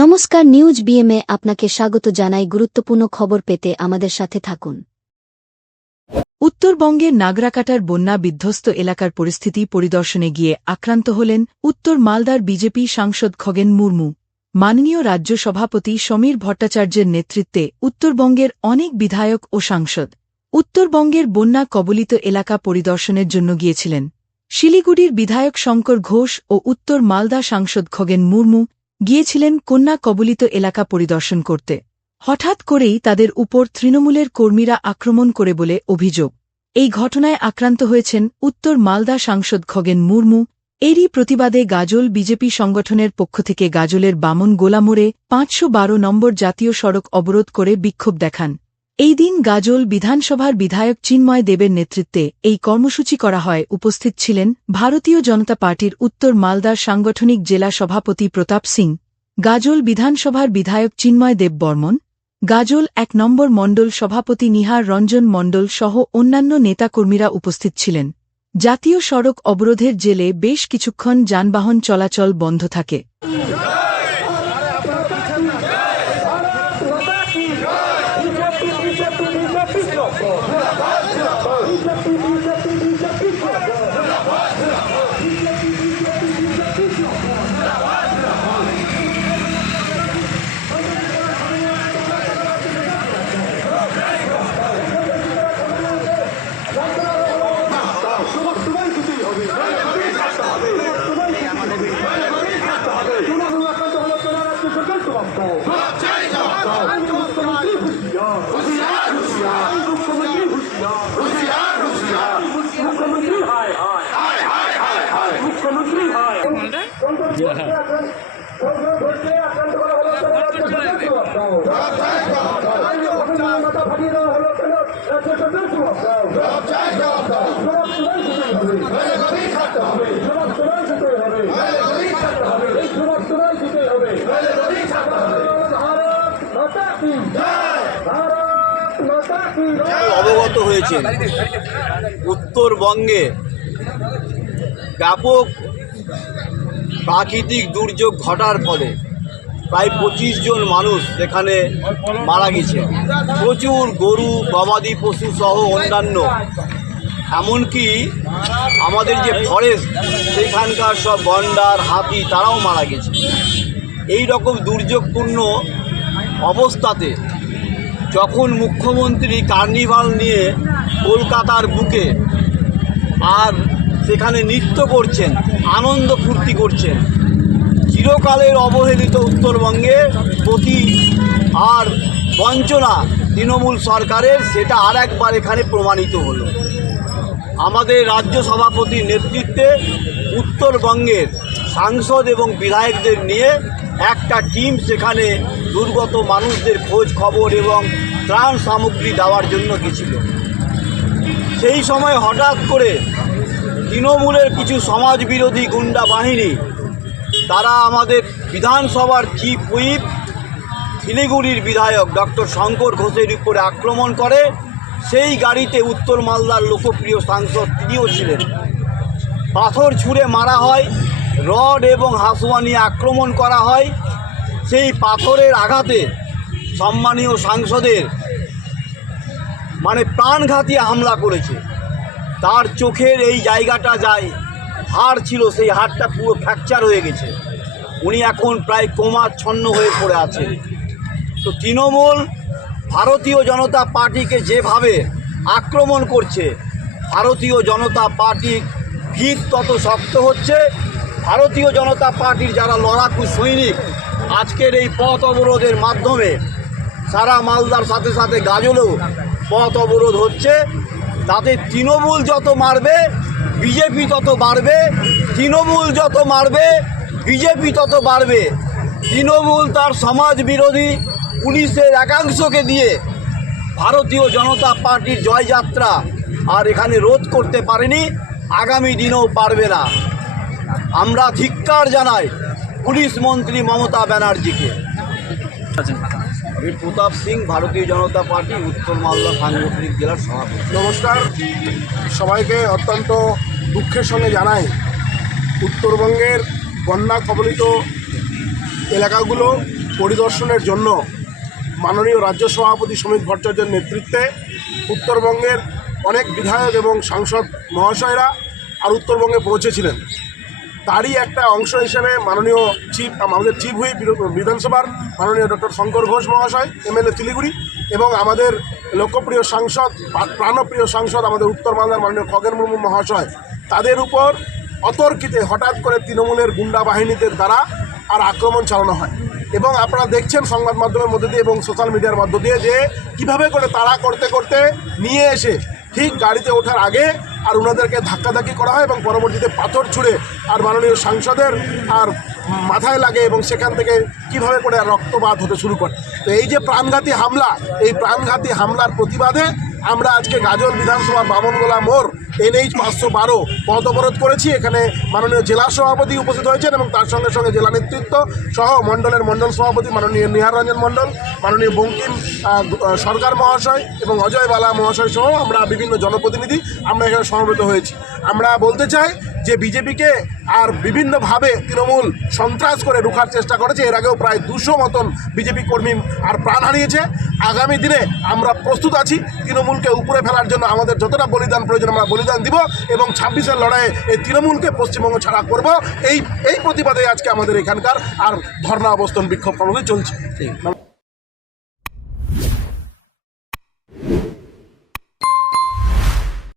নমস্কার, নিউজ বিএমে আপনাকে স্বাগত জানাই। গুরুত্বপূর্ণ খবর পেতে আমাদের সাথে থাকুন। উত্তরবঙ্গের নাগরাকাটার বন্যা বিধ্বস্ত এলাকার পরিস্থিতি পরিদর্শনে গিয়ে আক্রান্ত হলেন উত্তর মালদার বিজেপি সাংসদ খগেন মুর্মু। মাননীয় রাজ্য সভাপতি সমীর ভট্টাচার্যের নেতৃত্বে উত্তরবঙ্গের অনেক বিধায়ক ও সাংসদ উত্তরবঙ্গের বন্যা কবলিত এলাকা পরিদর্শনের জন্য গিয়েছিলেন। শিলিগুড়ির বিধায়ক শঙ্কর ঘোষ ও উত্তর মালদা সাংসদ খগেন মুর্মু গিয়েছিলেন বন্যা কবলিত এলাকা পরিদর্শন করতে। হঠাৎ করেই তাদের উপর তৃণমূলের কর্মীরা আক্রমণ করে বলে অভিযোগ। এই ঘটনায় আক্রান্ত হয়েছেন উত্তর মালদা সাংসদ খগেন মুর্মু। এরই প্রতিবাদে গাজল বিজেপি সংগঠনের পক্ষ থেকে গাজলের বামন গোলা মোড়ে 512 নম্বর জাতীয় সড়ক অবরোধ করে বিক্ষোভ দেখান। এই দিন গাজল বিধানসভার বিধায়ক চিন্ময় দেবের নেতৃত্বে এই কর্মসূচি করা হয়। উপস্থিত ছিলেন ভারতীয় জনতা পার্টির উত্তর মালদার সাংগঠনিক জেলা সভাপতি প্রতাপ সিং, গাজল বিধানসভার বিধায়ক চিন্ময় দেব বর্মন, গাজল 1 নম্বর মণ্ডল সভাপতি নিহার রঞ্জন মণ্ডল সহ অন্যান্য নেতাকর্মীরা উপস্থিত ছিলেন। জাতীয় সড়ক অবরোধের জেলে বেশ কিছুক্ষণ যানবাহন চলাচল বন্ধ থাকে। অবগত হয়েছে উত্তরবঙ্গে ব্যাপক প্রাকৃতিক দুর্যোগ ঘটার ফলে প্রায় 25 জন মানুষ এখানে মারা গেছে। প্রচুর গরু, গবাদি পশু সহ অন্যান্য, এমনকি আমাদের যে ফরেস্ট সেখানকার সব গন্ডার, হাতি তারাও মারা গেছে। এই রকম দুর্যোগপূর্ণ অবস্থাতে যখন মুখ্যমন্ত্রী কার্নিভাল নিয়ে কলকাতার বুকে আর সেখানে নৃত্য করছেন, আনন্দ ফুর্তি করছেন, চিরকালের অবহেলিত উত্তরবঙ্গের প্রতি আর বঞ্চনা তৃণমূল সরকারের, সেটা আর একবার এখানে প্রমাণিত হলো। আমাদের রাজ্য সভাপতির নেতৃত্বে উত্তরবঙ্গের সাংসদ এবং বিধায়কদের নিয়ে একটা টিম সেখানে দুর্গত মানুষদের খোঁজ খবর এবং ত্রাণ সামগ্রী দেওয়ার জন্য গেছিল। সেই সময় হঠাৎ করে তৃণমূলের কিছু সমাজবিরোধী গুন্ডা বাহিনী তারা আমাদের বিধানসভার চিফ হুইপ শিলিগুড়ির বিধায়ক ডক্টর শঙ্কর ঘোষের উপরে আক্রমণ করে। সেই গাড়িতে উত্তর মালদার লোকপ্রিয় সাংসদ তিনিও ছিলেন। পাথর ছুঁড়ে মারা হয়, রড এবং হাসুয়া নিয়ে আক্রমণ করা হয়। সেই পাথরের আঘাতে সম্মানীয় সাংসদের প্রাণঘাতী হামলা করেছে। তার চোখের এই জায়গাটা যায় হাড় ছিল, সেই হাড়টা পুরো ফ্র্যাকচার হয়ে গেছে। উনি এখন প্রায় কোমাচ্ছন্ন হয়ে পড়ে আছেন। তো তৃণমূল ভারতীয় জনতা পার্টিকে যেভাবে আক্রমণ করছে, ভারতীয় জনতা পার্টির ভিত তত শক্ত হচ্ছে। ভারতীয় জনতা পার্টির যারা লড়াকু সৈনিক আজকের এই পথ অবরোধের মাধ্যমে সারা মালদার সাথে সাথে গাজলেও পথ অবরোধ হচ্ছে, তাতে তৃণমূল যত মারবে বিজেপি তত বাড়বে, তৃণমূল যত মারবে বিজেপি তত বাড়বে। তৃণমূল তার সমাজ বিরোধী পুলিশের একাংশকে দিয়ে ভারতীয় জনতা পার্টির জয়যাত্রা আর এখানে রোধ করতে পারেনি, আগামী দিনেও পারবে না। আমরা ধিক্কার জানাই পুলিশ মন্ত্রী মমতা ব্যানার্জিকে। আমি প্রতাপ সিং, ভারতীয় জনতা পার্টি উত্তর মালদা সাংগঠনিক জেলার সভাপতি। নমস্কার সবাইকে। অত্যন্ত দুঃখের সঙ্গে জানাই উত্তরবঙ্গের বন্যা কবলিত এলাকাগুলো পরিদর্শনের জন্য মাননীয় রাজ্য সভাপতি সমীর ভট্টাচার্যের নেতৃত্বে উত্তরবঙ্গের অনেক বিধায়ক এবং সাংসদ মহাশয়রা আর উত্তরবঙ্গে পৌঁছেছিলেন। তারই একটা অংশ হিসেবে মাননীয় আমাদের চিফ হুইপ বিধানসভার মাননীয় ডক্টর শঙ্কর ঘোষ মহাশয় এমএলএ শিলিগুড়ি এবং আমাদের লোকপ্রিয় সাংসদ প্রাণপ্রিয় সাংসদ আমাদের উত্তর মালদার মাননীয় খগেন মুর্মু মহাশয়, তাদের উপর অতর্কিতে হঠাৎ করে তৃণমূলের গুন্ডা বাহিনীদের দ্বারা আর আক্রমণ চালানো হয়। এবং আপনারা দেখছেন সংবাদ মাধ্যমের মধ্যে দিয়ে এবং সোশ্যাল মিডিয়ার মধ্য দিয়ে যে কীভাবে করে তাড়া করতে করতে নিয়ে এসে ঠিক গাড়িতে ওঠার আগে আর ওনাদেরকে ধাক্কাধাক্কি করা হয় এবং পরবর্তীতে পাথর ছুঁড়ে আর মাননীয় সাংসদের আর মাথায় লাগে এবং সেখান থেকে কিভাবে করে রক্তপাত হতে শুরু করে। তো এই যে প্রাণঘাতী হামলা, এই প্রাণঘাতী হামলার প্রতিবাদে আমরা আজকে গাজল বিধানসভার বামনগোলা মোড় NH 512 পথ অবরোধ করেছি। এখানে মাননীয় জেলা সভাপতি উপস্থিত হয়েছেন এবং তার সঙ্গে সঙ্গে জেলা নেতৃত্ব সহ মণ্ডলের মণ্ডল সভাপতি মাননীয় নিহার রঞ্জন মণ্ডল, মাননীয় বঙ্কিম সরকার মহাশয় এবং অজয় বালা মহাশয় সহ আমরা বিভিন্ন জনপ্রতিনিধি আমরা এখানে সমবেত হয়েছি। আমরা বলতে চাই যে বিজেপিকে আর বিভিন্নভাবে তৃণমূল সন্ত্রাস করে রুখার চেষ্টা করেছে। এর আগেও প্রায় 200 মতন বিজেপি কর্মী আর প্রাণ হারিয়েছে। আগামী দিনে আমরা প্রস্তুত আছি তৃণমূলকে উপরে ফেলার জন্য। আমাদের যতটা বলিদান প্রয়োজন আমরা বলিদান দিব এবং 26-এর লড়াইয়ে এই তৃণমূলকে পশ্চিমবঙ্গ ছাড়া করব। এই প্রতিবাদে আজকে আমাদের এখানকার আর ধর্ণা অবস্থান বিক্ষোভ কর্মসূচি চলছে।